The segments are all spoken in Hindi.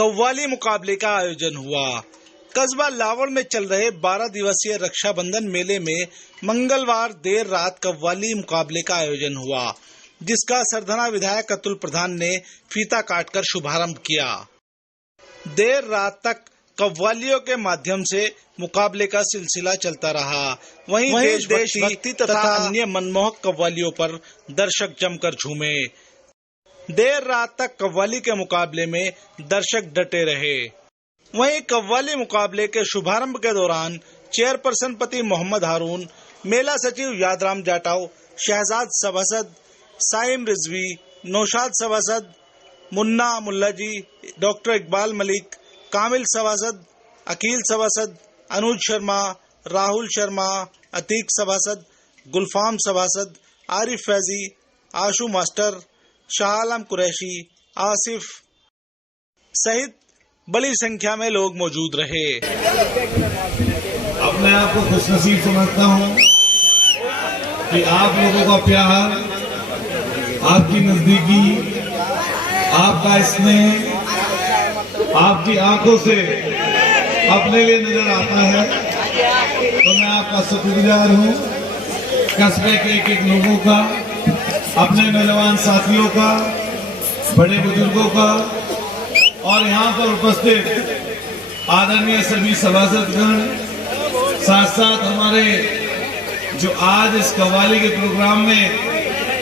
कव्वाली मुकाबले का आयोजन हुआ। कस्बा लावड़ में चल रहे 12 दिवसीय रक्षाबंधन मेले में मंगलवार देर रात कव्वाली मुकाबले का आयोजन हुआ, जिसका सरधना विधायक अतुल प्रधान ने फीता काटकर शुभारंभ किया। देर रात तक कव्वालियों के माध्यम से मुकाबले का सिलसिला चलता रहा। वहीं देशभक्ति तथा अन्य मनमोहक कव्वालियों पर दर्शक जमकर झूमे। देर रात तक कव्वाली के मुकाबले में दर्शक डटे रहे। वहीं कव्वाली मुकाबले के शुभारंभ के दौरान चेयरपर्सन पति मोहम्मद हारून, मेला सचिव यादराम जाटव, शहजाद सभासद साइम रिजवी, नौशाद सभासद मुन्ना मुल्लाजी, डॉक्टर इकबाल मलिक, कामिल सभासद, अकील सभासद, अनुज शर्मा, राहुल शर्मा, अतीक सभासद, गुलफाम सभासद, आरिफ फैजी, आशु मास्टर, शाह आलम कुरैशी, आसिफ सहित बड़ी संख्या में लोग मौजूद रहे। अब मैं आपको खुशनसीब समझता हूँ कि आप लोगों का प्यार, आपकी नजदीकी, आपका स्नेह आपकी आंखों से अपने लिए नजर आता है, तो मैं आपका शुक्रगुजार हूँ। कस्बे के एक लोगों का, अपने नौजवान साथियों का, बड़े बुजुर्गों का और यहाँ पर उपस्थित आदरणीय सभी सभासदगण, साथ साथ हमारे जो आज इस कव्वाली के प्रोग्राम में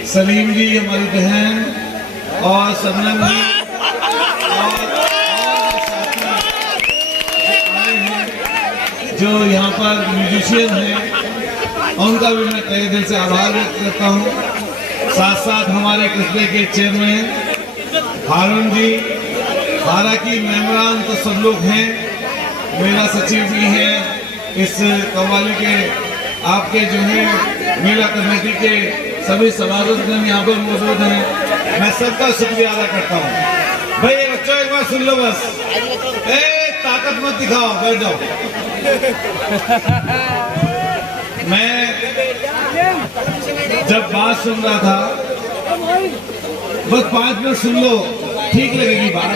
सलीम जी, हमारी बहन, और सबनम जी और जो यहाँ पर म्यूजिशियन हैं, उनका भी मैं तहे दिल से आभार व्यक्त करता हूँ। साथ साथ हमारे कस्बे के चेयरमैन हारून जी, हालांकि मेंबरान तो सब लोग हैं, मेला सचिव भी हैं, इस कव्वाली के आपके जो है मेला कमेटी के सभी सभासदगण यहाँ पर मौजूद हैं। मैं सबका शुक्रिया अदा करता हूँ। भाई बच्चों एक बार सुन लो बस, ताकत मत दिखाओ, बैठ जाओ। मैं जब बात सुन रहा था, बस 5 मिनट सुन लो, ठीक लगेगी बात।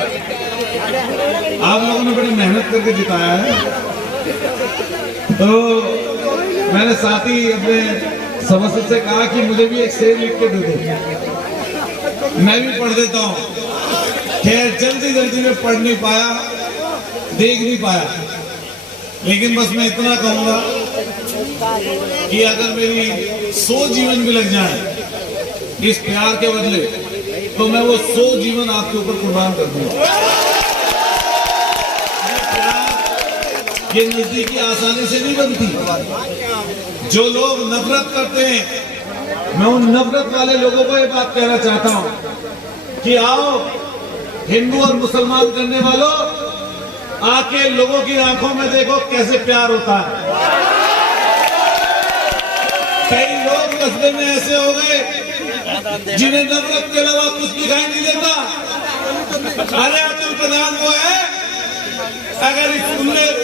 आप लोगों ने बड़ी मेहनत करके जिताया है, तो मैंने साथ ही अपने सभासद से कहा कि मुझे भी एक शेर लिख के दे दो, मैं भी पढ़ देता हूँ। खैर जल्दी में पढ़ नहीं पाया, देख नहीं पाया, लेकिन बस मैं इतना कहूंगा कि अगर मेरी 100 जीवन भी लग जाए इस प्यार के बदले, तो मैं वो 100 जीवन आपके ऊपर कुर्बान कर दूंगा। ये नजदीकी आसानी से नहीं बनती। जो लोग नफरत करते हैं, मैं उन नफरत वाले लोगों को ये बात कहना चाहता हूं कि आओ हिंदू और मुसलमान करने वालों, आके लोगों की आंखों में देखो कैसे प्यार होता है। कई लोग कस्बे में ऐसे हो गए जिन्हें नफरत के अलावा कुछ दिखाई नहीं देता। अरे अतुल प्रधान वो है, अगर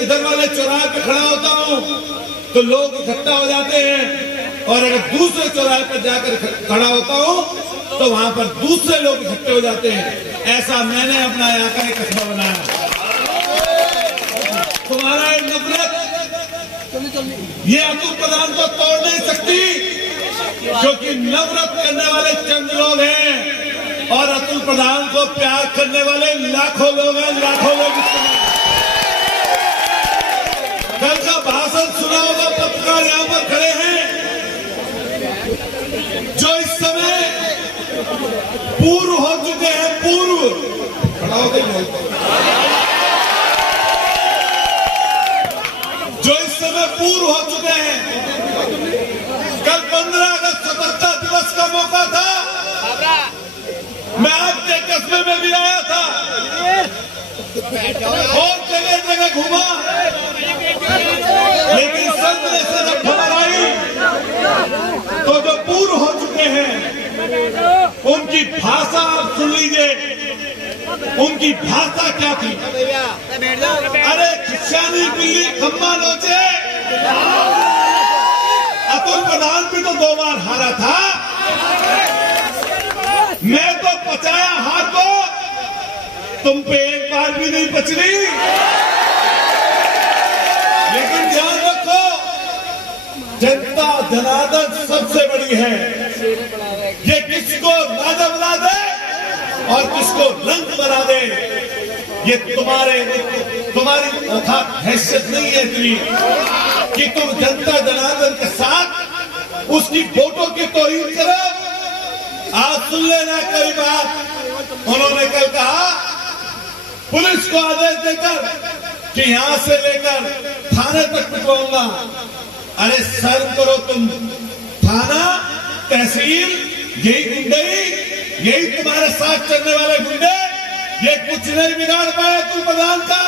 इधर वाले चौराहे पे खड़ा होता हूँ तो लोग इकट्ठा हो जाते हैं, और अगर दूसरे चौराहे पर जाकर खड़ा होता हूँ तो वहां पर दूसरे लोग इकट्ठे हो जाते हैं। ऐसा मैंने अपना यहाँ का एक कस्बा बनाया। तुम्हारा एक नफरत ये अतुल प्रधान को तोड़ नहीं सकती, क्योंकि नफरत करने वाले चंद लोग हैं और अतुल प्रधान को प्यार करने वाले लाखों लोग हैं, लाखों लोग। कल का भाषण सुना होगा, पत्रकार यहाँ पर खड़े हैं जो इस समय पूर्व हो चुके हैं, पूर्व खड़ा होकर जो इस समय पूर्व हो चुके हैं। कल 15 अगस्त स्वतंत्रता दिवस का मौका था, मैं आपके कस्बे में भी आया था और जगह घूमा, लेकिन संत ने से जब खबर आई तो जो पूर्व हो चुके हैं उनकी भाषा आप सुन लीजिए। उनकी भाषा क्या थी? अरे खिस्सानी बिल्ली खम्मा नोचे। अतुल प्रधान भी तो 2 बार हारा था, मैं तो पचाया हार को तुम पे एक बार भी नहीं बचनी। लेकिन ध्यान रखो, जनता जनार्दन सबसे बड़ी है। ये किसको राजा बना दे और किसको रंग बना दे, ये तुम्हारी औकात हैसियत नहीं है इतनी कि तुम जनता जनार्दन के साथ उसकी वोटों की तौहीन करो। आप सुन लेना कोई बात उन्होंने कल कहा, पुलिस को आदेश देकर कि यहां से लेकर थाने तक पिटवाऊंगा। अरे शर्म करो तुम, थाना तहसील यही गुंडई, यही तुम्हारे साथ चलने वाले गुंडे, ये कुछ नहीं बिगाड़ पाए तुम प्रधान का।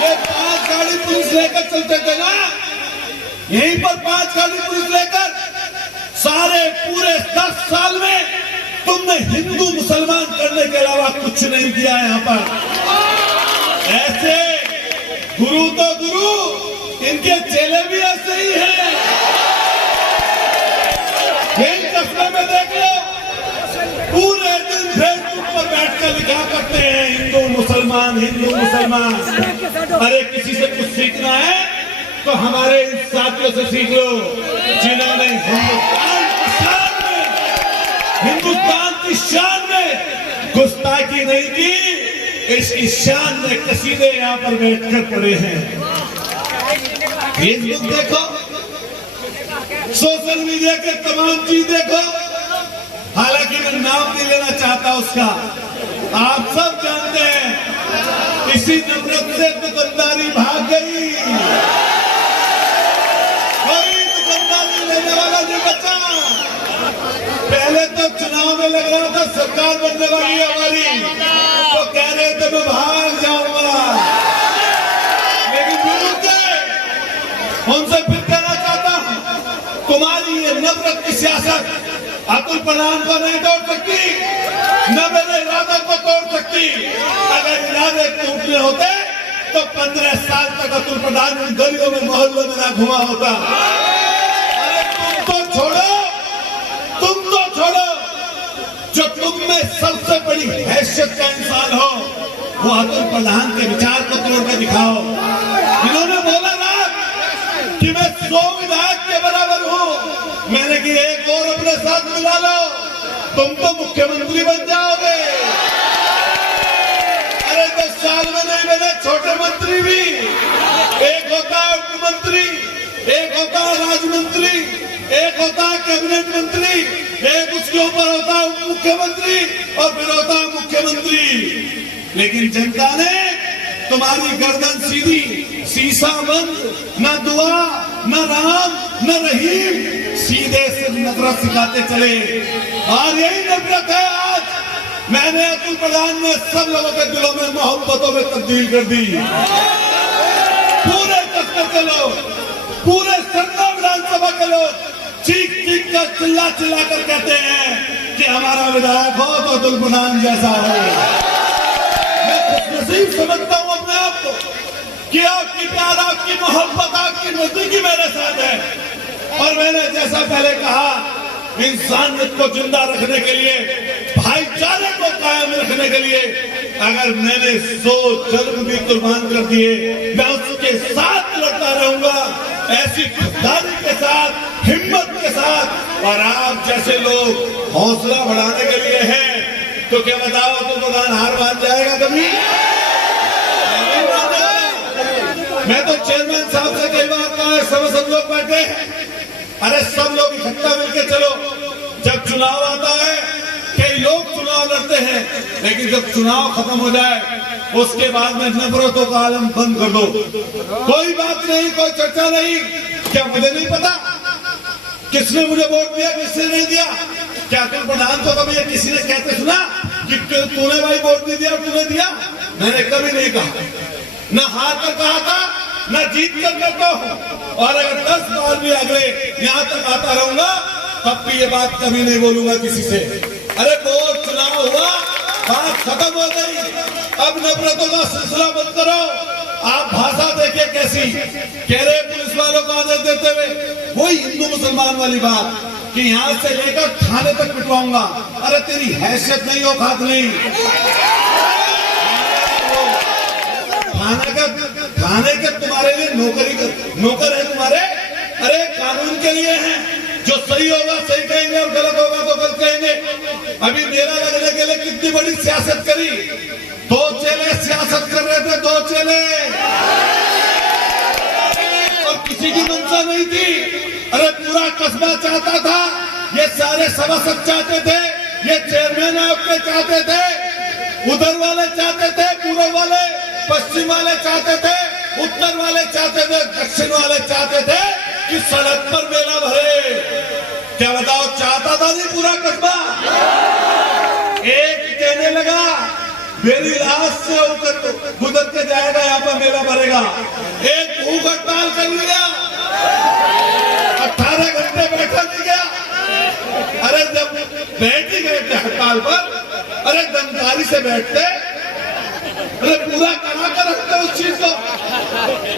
ये 5 गाड़ी पुलिस लेकर चलते थे ना, यहीं पर 5 गाड़ी पुलिस लेकर सारे पूरे 10 साल में तुमने हिंदू मुसलमान करने के अलावा कुछ नहीं किया यहाँ पर। ऐसे गुरु तो गुरु, इनके चेले भी ऐसे ही हैं। यही कस्बे में देख लो, पूरे दिन फेसबुक पर बैठकर लिखा करते हैं हिंदू मुसलमान, हिंदू मुसलमान। अरे किसी से कुछ सीखना है तो हमारे इन साथियों से सीख लो, जिन्होंने हिंदुस्तान की शान में गुस्ताखी नहीं की, इसकी शान में कसीदे यहाँ पर बैठकर पड़े हैं। फेसबुक देखो, सोशल मीडिया के तमाम चीज देखो। हालांकि मैं नाम नहीं लेना चाहता उसका, आप सब जानते हैं इसी नफरत से दुकानदारी भाग गई। कोई दुकानदारी लेने वाला नहीं बचा। पहले तो चुनाव में लग रहा था सरकार बनने वाली है हमारी, तो कह रहे थे मैं भाग जाऊंगा, लेकिन विरुद्ध उनसे फिर कहना चाहता हूं, तुम्हारी ये नफरत की सियासत अतुल प्रधान को नहीं तोड़ सकती, न मेरे इरादों को तोड़ सकती। अगर इरादे टूटने होते तो 15 साल तक अतुल प्रधान उन गलियों में मोहल्लों में ना घुमा होता। अरे तुम तो छोड़ो, जो तुम में सबसे बड़ी हैसियत का इंसान हो वो अतुल प्रधान के विचार को तोड़ कर दिखाओ। इन्होंने बोला ना कि मैं 100 विधायक के बराबर हूं, मैंने कि एक और अपने साथ मिला लो, तुम तो मुख्यमंत्री बन जाओगे। अरे 10 साल में नहीं बने छोटे मंत्री भी, एक होता है उपमंत्री, एक होता है राज्य मंत्री, एक होता है कैबिनेट मंत्री, एक उसके ऊपर होता है उप मुख्यमंत्री और फिर होता है मुख्यमंत्री। लेकिन जनता ने तुम्हारी गर्दन सीधी, शीशा बंद, न दुआ न राम न रहीम, सीधे से नफरत सिखाते चले। और यही नफरत है आज मैंने अतुल प्रधान में सब लोगों के दिलों में मोहब्बतों में तब्दील कर दी। पूरे कस्बे के लोग, पूरे सरना विधानसभा के लोग चीख चीख कर चिल्ला चिल्ला कर कहते हैं कि हमारा विधायक हो तो अतुल प्रधान जैसा हो। मैं खुशनसीब समझता हूं अपने आप को कि आपकी प्यार, आपकी मोहब्बत, आपकी नजदीकी मेरे साथ है। और मैंने जैसा पहले कहा, इंसानियत को जिंदा रखने के लिए, भाईचारे को कायम रखने के लिए अगर मैंने 100 जन्म भी कुर्बान कर दिए, मैं उसके साथ लड़ता रहूंगा, ऐसी खुददारी के साथ, हिम्मत के साथ। और आप जैसे लोग हौसला बढ़ाने के लिए हैं, तो क्या बताओ तो प्रधान हार मान जाएगा कभी? मैं तो चेयरमैन साहब से कई बार कहा है, सब लोग बैठे, अरे सब लोग इकट्ठा मिलकर चलो। जब चुनाव आता है, कई लोग चुनाव लड़ते हैं, लेकिन जब चुनाव खत्म हो जाए उसके बाद में नफरतों का आलम बंद कर दो। कोई बात नहीं, कोई चर्चा नहीं। क्या मुझे नहीं पता किसने मुझे वोट दिया, किसने नहीं दिया? क्या अतुल प्रधान को कभी किसी ने कहते सुना कि तूने भाई वोट नहीं दिया, तूने दिया? मैंने कभी नहीं कहा, न हार कर कहा था, न जीत कर करता हूं। और अगर 10 बार भी अगले यहां तक आता रहूंगा, तब भी ये बात कभी नहीं बोलूंगा किसी से। अरे वोट चुनाव हुआ, बात खत्म हो गई, अब नफरतों का सिलसिला बंद करो। आप भाषा देखिए कैसी कह रहे पुलिस वालों को आदेश देते हुए, वही हिंदू मुसलमान वाली बात। कि यहाँ से लेकर थाने तक पिटवाऊंगा। अरे तेरी हैसियत नहीं, औकात नहीं। थाने के तुम्हारे लिए नौकर है तुम्हारे। अरे कानून के लिए हैं, जो सही होगा सही कहेंगे और गलत होगा तो गलत कहेंगे। अभी मेरा लगने के लिए कितनी बड़ी सियासत करी। 2 चेले सियासत कर रहे थे, 2 चेले, और किसी की मंशा नहीं थी। अरे पूरा कस्बा चाहता था, ये सारे सभासद चाहते थे, ये चेयरमैन आपके चाहते थे, उधर वाले चाहते थे, पूर्व वाले, पश्चिम वाले चाहते थे, उत्तर वाले चाहते थे, दक्षिण वाले चाहते थे कि सड़क पर मेला भरे। क्या बताओ, चाहता था नहीं पूरा कस्बा? एक कहने लगा मेरी लाश से गुजर के जाएगा, यहाँ पर मेला भरेगा। एक भूख हड़ताल कर लिया, 18 घंटे बैठा नहीं गया। अरे जब बैठ ही गए थे हड़ताल पर, अरे दमदारी से बैठते, अरे पूरा करा कर रखते उस चीज को।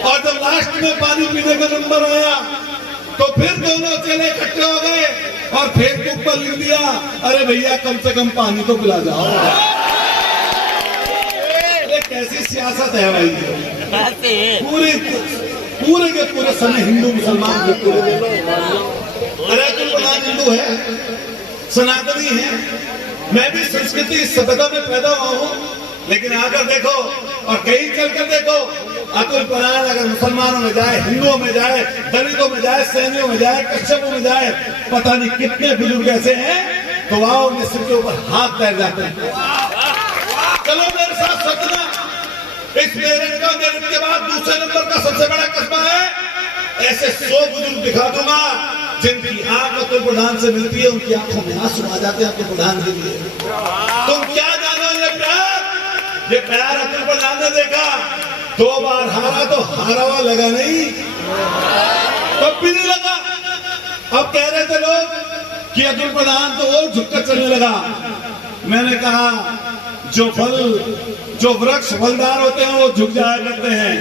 और जब लास्ट में पानी पीने का नंबर आया तो फिर दोनों चेले इकट्ठे हो गए और फेसबुक पर लिख दिया, अरे भैया कम से कम पानी तो पिला जाओ। अरे कैसी सियासत है भाई। पूरे के पूरे समय हिंदू मुसलमान। अरे तुम प्रधान हिंदू है, सनातनी है, मैं भी संस्कृति सभ्यता में पैदा हुआ हूँ, लेकिन आकर देखो और कहीं चलकर देखो, अतुल प्रधान अगर मुसलमानों में जाए, हिंदुओं में जाए, दलितों में जाए, सैनियों में जाए, कश्यपों में जाए, पता नहीं कितने बुजुर्ग ऐसे हैं तो वहां उनके सिर के ऊपर हाथ तैर जाते हैं। चलो मेरे साथ सतना, इस मेरठ का, मेरठ के बाद दूसरे नंबर का सबसे बड़ा कस्बा है। ऐसे 100 बुजुर्ग दिखा दूंगा जिनकी आंख अतुल प्रधान से मिलती है, उनकी आंखों में आंसू आ जाते हैं अतुल प्रधान के लिए। तुम क्या जानो ये प्यार अतुल प्रधान ने देखा। 2 बार हारा तो हारा हुआ लगा नहीं, तब भी नहीं लगा। अब कह रहे थे लोग कि अतुल प्रधान तो और झुककर चलने लगा। मैंने कहा जो वृक्ष फलदार होते हैं वो झुक जाया करते हैं,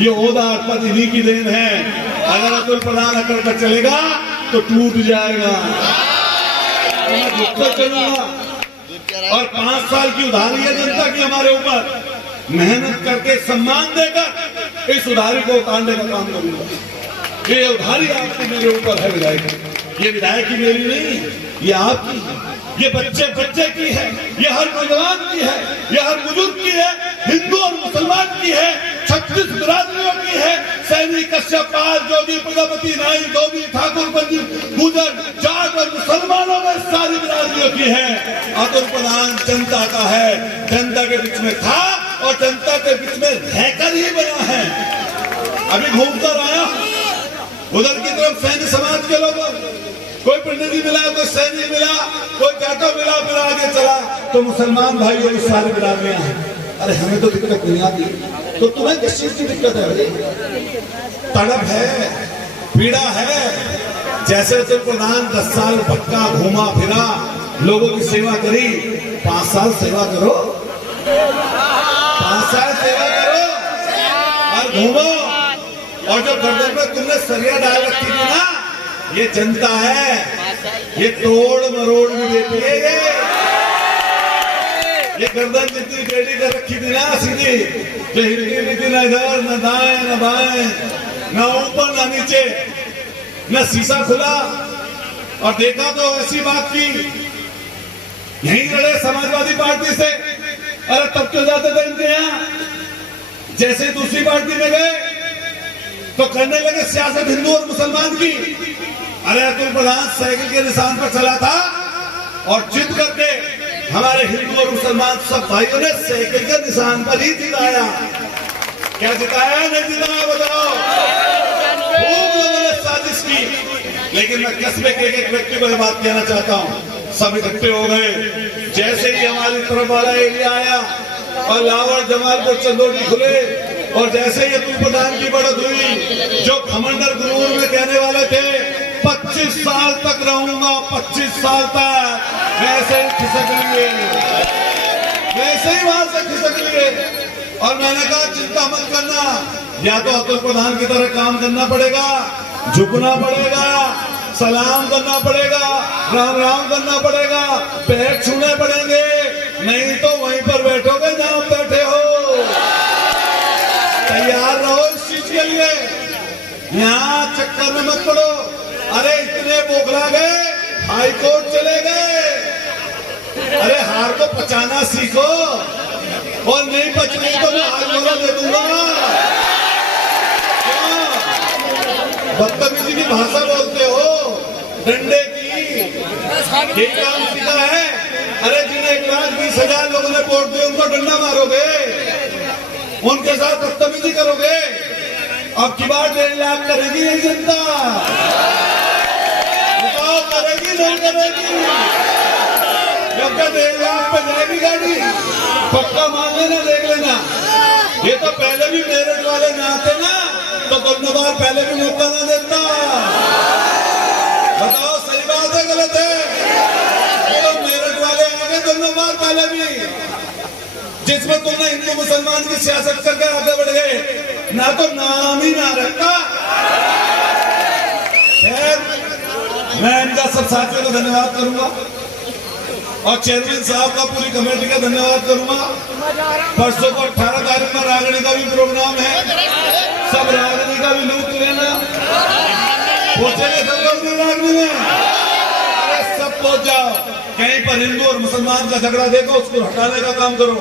ये ओहदा पद इन्हीं की देन है। अगर अतुल प्रधान अकड़ कर चलेगा तो टूट जाएगा। मैं झुककर चलूंगा और 5 साल की उधारी है जनता की हमारे ऊपर, मेहनत करके सम्मान देकर इस उधारी को उतारने का काम करूंगा। ये उधारी आपकी मेरे ऊपर है विधायक, ये विधायक की मेरी नहीं, ये आपकी है, ये बच्चे बच्चे की है, ये हर नौजवान की है, ये हर बुजुर्ग की है, हिंदू और मुसलमान की है, 36 बिरादरियों की है। सैनी, कश्यप, पाल, जोगी, प्रजापति, नाई, धोबी, ठाकुर, पंडित, गुजर, जाट और मुसलमानों में सारी बिरादरियों की है। अतुल प्रधान जनता का है, जनता के बीच में था और जनता के बीच में रहकर ही बना है। अभी घूमकर आया उधर की तरफ सैन्य समाज के लोग, कोई प्रतिनिधि मिला, कोई सैनिक मिला, कोई जाटो मिला, फिर आगे चला तो मुसलमान भाई ये सारी बिरादरियां हैं। अरे हमें तो दिक्कत नहीं आती, तो तुम्हें किस चीज की दिक्कत है भाई? तड़प है, पीड़ा है। जैसे अतुल प्रधान 10 साल भटका, घूमा फिरा, लोगों की सेवा करी, 5 साल सेवा करो, 5 साल सेवा करो और घूमो। और जो गर्दन में तुमने सरिया डाल रखी थी ना, ये जनता है, ये तोड़ मरोड़ भी देती है। ये गर्दन जितनी टेढ़ी कर रखी थी ना सीधी, जो हिलती नहीं थी, न इधर न दाएं न बाएं, न ऊपर न नीचे, न शीशा खुला। और देखा तो ऐसी बात की, यहीं लड़े समाजवादी पार्टी से, अरे तब क्यों जाते थे इनके यहाँ? जैसे दूसरी पार्टी में गए तो करने लगे सियासत हिंदू और मुसलमान की। अरे अतुल प्रधान साइकिल के निशान पर चला था और जिद करके हमारे हिंदू और मुसलमान सब भाइयों ने साइकिल के निशान पर ही जिताया। क्या जिताया? नहीं जिताया? बताओ। खूब लोगों ने साजिश की, लेकिन मैं कस्बे के एक व्यक्ति को बात कहना चाहता हूँ। सब इकट्ठे हो गए, जैसे ही हमारी तरफ वाला एरिया आया और लावड़, जमालपुर, चंदौली खुले, और जैसे ही अतुल प्रधान की बढ़त हुई, जो खमंडर गुरूर में कहने वाले थे 25 साल तक रहूंगा, 25 साल तक, वैसे ही खिसक लिए, वैसे ही वहां से खिसक लिए। और मैंने कहा चिंता मत करना, या तो अतुल प्रधान की तरह काम करना पड़ेगा, झुकना पड़ेगा, सलाम करना पड़ेगा, राम राम करना पड़ेगा, पैर छूने पड़ेंगे, नहीं तो वहीं पर बैठोगे जहां बैठे हो। तैयार रहो इस चीज के लिए, यहाँ चक्कर में मत पड़ो। अरे इतने बोखला गए, हाई कोर्ट चले गए। अरे हार को पचाना सीखो, और नहीं पच रही तो मैं हाथ मोड़ा दे दूंगा। बदतमीजी की भाषा बोलते हो, डंडे की, ये काम सीखा है। अरे जिन्हें 1,20,000 लोगों ने वोट दिए उनको डंडा मारोगे, उनके साथ बदतमीजी करोगे। अब की बार 1.5 लाख करेगी यही जनता, बताओ करेगी नहीं करेगी? जब तक 1.5 लाख पे जाएगी गाड़ी, पक्का मान लेना, देख लेना। ये तो पहले भी मेरठ वाले ना आते ना तो दोनों बार पहले भी मौका ना देता। बताओ सही बात है गलत है? तो मेरठ वाले आगे दोनों बार पहले भी, जिसमें तुमने हिंदू मुसलमान की सियासत करके आगे बढ़ गए, ना तो नाम ही ना रखा। मैं इनका सब साथियों का धन्यवाद करूंगा और चेयरमैन साहब का पूरी कमेटी का धन्यवाद करूंगा। परसों को 18 तारीख में रागनी का भी प्रोग्राम है, सब रागनी का भी लूट लेना, पहुंचेंगे सब लोग रागनी में। अरे सब पहुंच जाओ, कहीं पर हिंदू और मुसलमान का झगड़ा देखो, उसको हटाने का काम करो।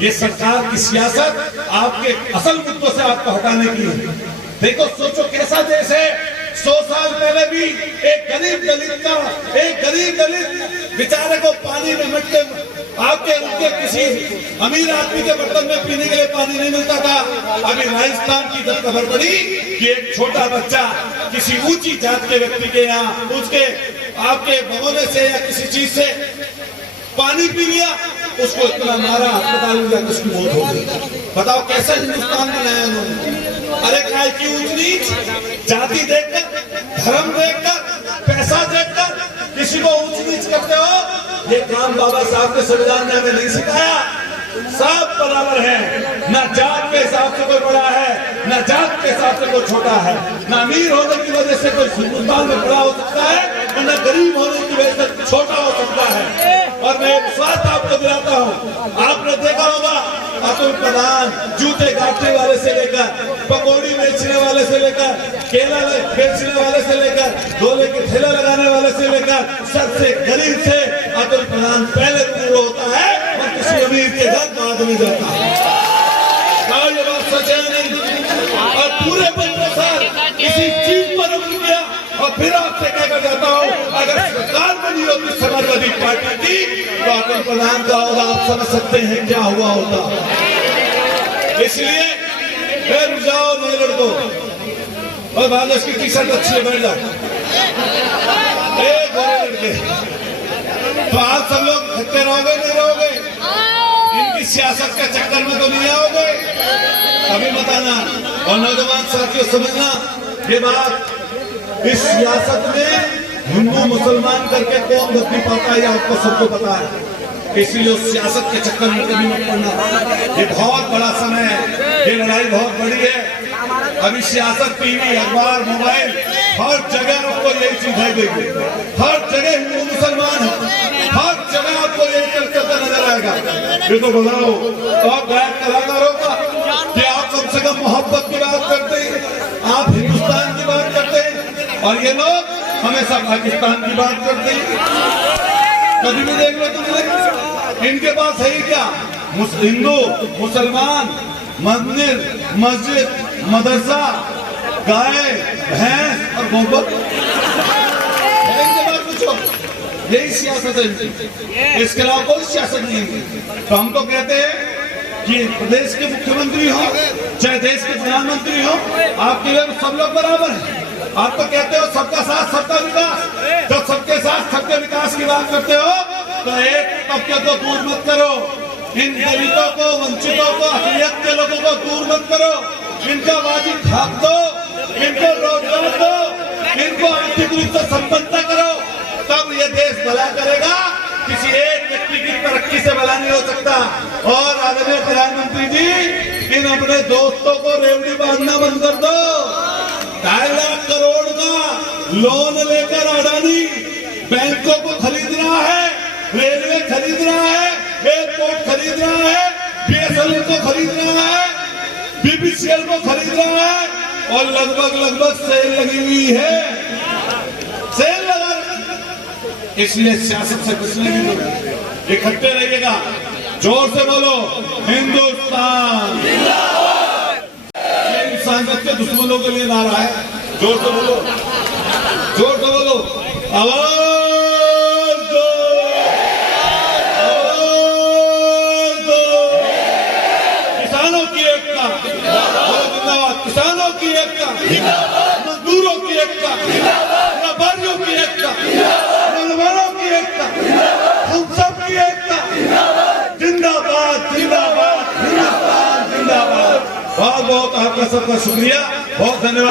ये सरकार की सियासत आपके असल मुद्दों से आपको हटाने की है। देखो सोचो कैसा देश है। 100 साल पहले भी एक गरीब दलित बेचारे को पानी में मटके आपके उनके किसी अमीर आदमी के बर्तन में पीने के लिए पानी नहीं मिलता था। अभी राजस्थान की जब खबर पड़ी कि एक छोटा बच्चा किसी ऊंची जात के व्यक्ति के यहाँ उसके आपके भगोने से या किसी चीज से पानी पी लिया, उसको इतना मारा, अस्पताल में जाकर उसकी मौत हो गई। बताओ कैसा हिंदुस्तान बनाया उन्होंने। अरे काय की ऊंच नीच, जाति देखकर, धर्म देखकर, पैसा देखकर किसी को ऊंच नीच करते हो। ये काम बाबा साहब के संविधान ने हमें नहीं सिखाया। सब बराबर है, ना जात के हिसाब से कोई बड़ा है, ना जात के हिसाब से कोई छोटा है, ना अमीर होने की वजह से कोई हिंदुस्तान में बड़ा हो सकता है, न गरीब होने की वजह से छोटा हो सकता है। और मैं विश्वास आपको दिलाता हूँ, आपने देखा होगा अतुल प्रधान जूते काटने वाले से लेकर, पकौड़ी बेचने वाले से लेकर, केला बेचने वाले से लेकर, गोले के ठेला लगाने वाले से लेकर, सबसे गरीब से अतुल प्रधान पहले पूरा होता है और किसी अमीर के घर बाद में जाता है। ये बात सच है नहीं? और पूरे 15 साल किसी चीज पर रुक गया। और फिर आपसे कहकर जाता हूँ, अगर सरकार बनी होती समाजवादी पार्टी की तो अतुल प्रधान का होगा, आप समझ सकते हैं क्या हुआ होता। इसलिए फिर जाओ नए लड़कों, और बारिश की टी शर्ट अच्छी है, बैठ जाओ। एक गोरे लड़के तो आप सब लोग थकते रहोगे नहीं रहोगे? इनकी सियासत के चक्कर में तो नहीं आओगे, अभी बताना। और नौजवान साथियों समझना ये बात, इस सियासत में हिंदू मुसलमान करके कौन गद्दी पाता है आपको सबको पता है। इसीलिए उस सियासत के चक्कर में कभी मत पड़ना। ये बहुत बड़ा समय है, ये लड़ाई बहुत बड़ी है। अभी सियासत, टीवी, अखबार, मोबाइल, हर जगह आपको यही चीजें देगी। हर जगह हिंदू मुसलमान है, हर जगह आपको यही चलता नजर आएगा। ये तो बताओ आप गायक कलाकारों का कि आप कम से कम मोहब्बत की बात करते हैं, आप हिंदुस्तान की बात करते हैं, और ये लोग हमेशा पाकिस्तान की बात करते हैं। कभी भी देख लो तुम, इनके पास है ही क्या? हिंदू, मुसलमान, मंदिर, मस्जिद, मदरसा, गाय, भैंस और गोबर, इनके पास पूछो, यही सियासत है। इसके अलावा कोई सियासत नहीं है। तो हम तो कहते हैं कि प्रदेश के मुख्यमंत्री हो चाहे देश के प्रधानमंत्री हो, आपके लिए सब लोग बराबर हैं। आप तो कहते हो सबका साथ सबका विकास। जब सबके साथ सबके विकास की बात करते हो तो एक तबके को दूर मत करो, इन दलितों को, वंचितों को, अकलियत के लोगों को दूर मत करो। इनका वाजिब हक दो, इनको रोजगार दो, इनको आर्थिक रूप से संपन्नता करो, तब ये देश भला करेगा। किसी एक व्यक्ति की तरक्की से भला नहीं हो सकता। और आदरणीय प्रधानमंत्री जी, इन अपने दोस्तों को रेवड़ी बांधना बंद कर दो। 2.5 लाख करोड़ का लोन लेकर अडानी बैंकों को खरीद रहा है, रेलवे खरीद रहा है, एयरपोर्ट खरीद रहा है, बीएसएनएल को खरीद रहा है, बीपीसीएल को खरीद रहा है और लगभग सेल लगी हुई है, सेल लगा। इसलिए सियासत से कुछ नहीं मिलेगा, इकट्ठे रहिएगा, जोर से बोलो हिंदुस्तान। ये इंसानियत के दुश्मनों के लिए नारा है, जोर से बोलो, जोर से बोलो, आवाज दो, आवाज दो। किसानों की एकता, जिंदाबाद, किसानों की एकता, मजदूरों की एकता, व्यापारियों की एकता, नौजवानों की एकता, हम सब की एकता, जिंदाबाद जिंदाबाद, हिंदुस्तान जिंदाबाद। बहुत बहुत आपका सबका शुक्रिया, बहुत धन्यवाद।